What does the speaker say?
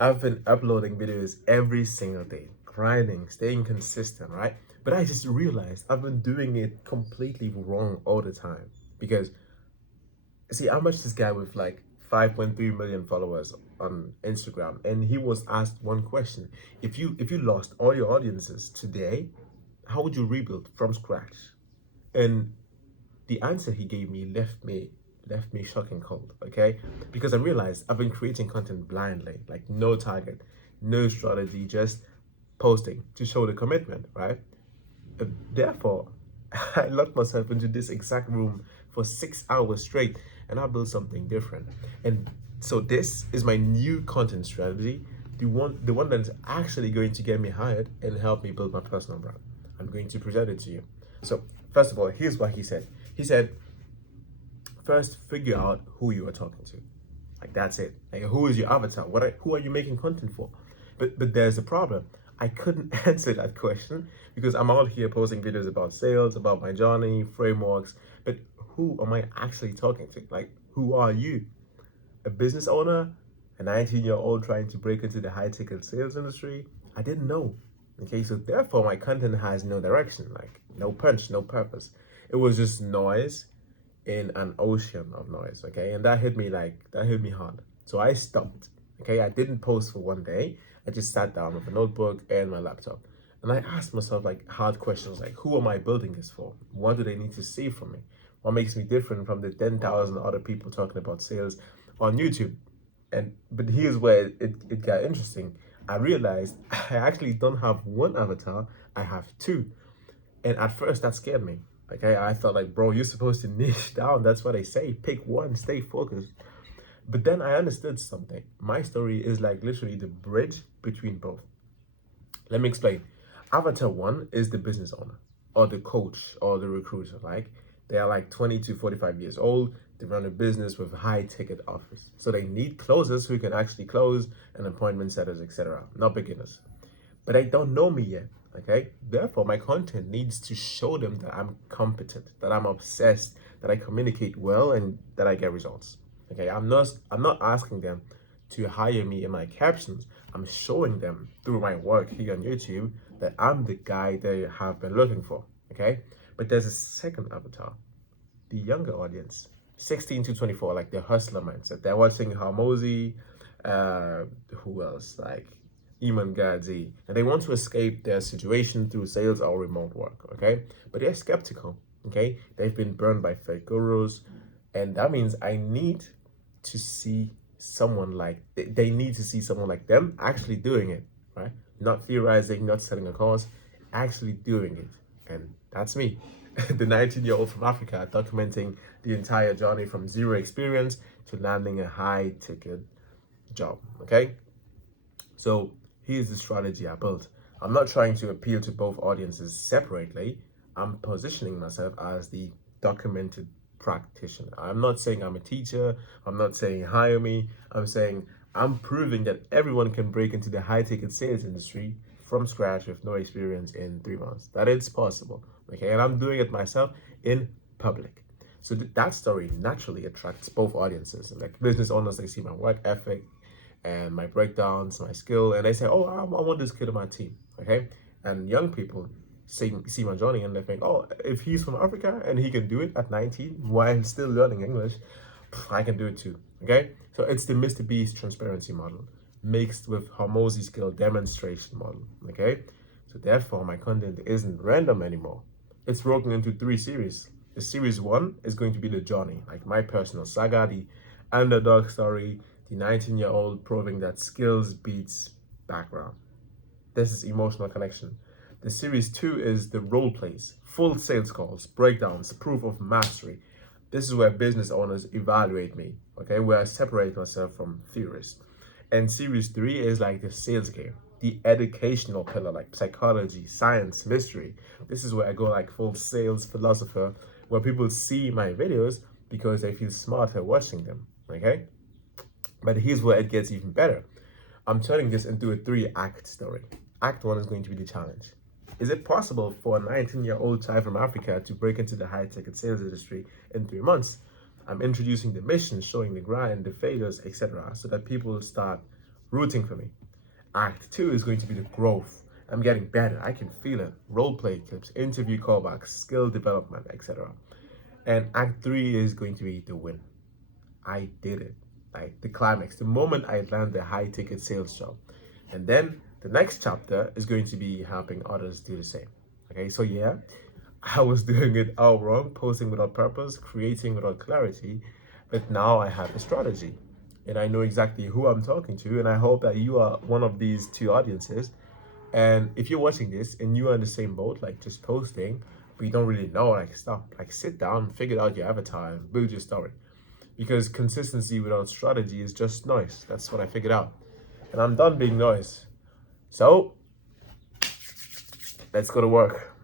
I've been uploading videos every single day, grinding, staying consistent, right? But I just realized I've been doing it completely wrong all the time. Because see, I watched this guy with like 5.3 million followers on Instagram, and he was asked one question: if you lost all your audiences today, how would you rebuild from scratch? And the answer he gave me left me shocking cold, okay? Because I realized I've been creating content blindly, like no target, no strategy, just posting to show the commitment, right? Therefore, I locked myself into this exact room for 6 hours straight, and I built something different. And so this is my new content strategy, the one that's actually going to get me hired and help me build my personal brand. I'm going to present it to you. So first of all, here's what he said. He said, first figure out who you are talking to. Like that's it. Like who is your avatar? Who are you making content for? But there's a problem. I couldn't answer that question because I'm out here posting videos about sales, about my journey, frameworks. But who am I actually talking to? Like who are you? A business owner? A 19-year-old trying to break into the high ticket sales industry? I didn't know. Okay, so therefore my content has no direction, like no punch, no purpose. It was just noise in an ocean of noise. Okay, and that hit me hard. So I stopped. Okay, I didn't post for one day. I just sat down with a notebook and my laptop, and I asked myself like hard questions like, who am I building this for? What do they need to see from me? What makes me different from the 10,000 other people talking about sales on YouTube? And but here's where it got interesting. I realized I actually don't have one avatar, I have two. And at first that scared me. Like I thought like, bro, you're supposed to niche down. That's what they say. Pick one, stay focused. But then I understood something. My story is like literally the bridge between both. Let me explain. Avatar one is the business owner or the coach or the recruiter. Like they are like 20 to 45 years old. They run a business with high ticket offers. So they need closers who can actually close and appointment setters, etc. Not beginners. But they don't know me yet. Okay. Therefore, my content needs to show them that I'm competent, that I'm obsessed, that I communicate well, and that I get results. Okay. I'm not asking them to hire me in my captions. I'm showing them through my work here on YouTube that I'm the guy they have been looking for. Okay. But there's a second avatar, the younger audience, 16 to 24, like the hustler mindset. They're watching Harmozy, who else? Like Iman Gadzi, and they want to escape their situation through sales or remote work, okay? But they're skeptical, okay? They've been burned by fake gurus, and that means I need to see someone like, they need to see someone like them actually doing it, right? Not theorizing, not selling a course, actually doing it. And that's me, the 19-year-old from Africa, documenting the entire journey from zero experience to landing a high ticket job, okay? So here's the strategy I built. I'm not trying to appeal to both audiences separately. I'm positioning myself as the documented practitioner. I'm not saying I'm a teacher. I'm not saying hire me. I'm saying I'm proving that everyone can break into the high ticket sales industry from scratch with no experience in 3 months. That it's possible. Okay. And I'm doing it myself in public. So that story naturally attracts both audiences. Like business owners, they see my work ethic and my breakdowns, my skill, and they say, "Oh, I want this kid on my team." Okay, and young people see my journey and they think, "Oh, if he's from Africa and he can do it at 19 while still learning English, I can do it too." Okay, so it's the Mr. Beast transparency model mixed with Hormozy skill demonstration model. Okay, so therefore my content isn't random anymore. It's broken into 3 series. The series one is going to be the journey, like my personal saga, the underdog story, the 19-year-old proving that skills beats background. This is emotional connection. The series two is the role plays, full sales calls, breakdowns, proof of mastery. This is where business owners evaluate me, okay, where I separate myself from theorists. And series three is like the sales game, the educational pillar, like psychology, science, mystery. This is where I go like full sales philosopher, where people see my videos because they feel smarter watching them, okay? But here's where it gets even better. I'm turning this into a 3-act story. Act one is going to be the challenge. Is it possible for a 19-year-old child from Africa to break into the high ticket sales industry in 3 months? I'm introducing the mission, showing the grind, the failures, etc., so that people start rooting for me. Act 2 is going to be the growth. I'm getting better. I can feel it. Role play clips, interview callbacks, skill development, etc. And Act 3 is going to be the win. I did it. Like the climax, the moment I land the high ticket sales job. And then the next chapter is going to be helping others do the same. Okay, so yeah, I was doing it all wrong, posting without purpose, creating without clarity. But now I have a strategy and I know exactly who I'm talking to. And I hope that you are one of these two audiences. And if you're watching this and you are in the same boat, like just posting, but you don't really know, like stop, like sit down, figure out your avatar, and build your story. Because consistency without strategy is just noise. That's what I figured out. And I'm done being noise. So let's go to work.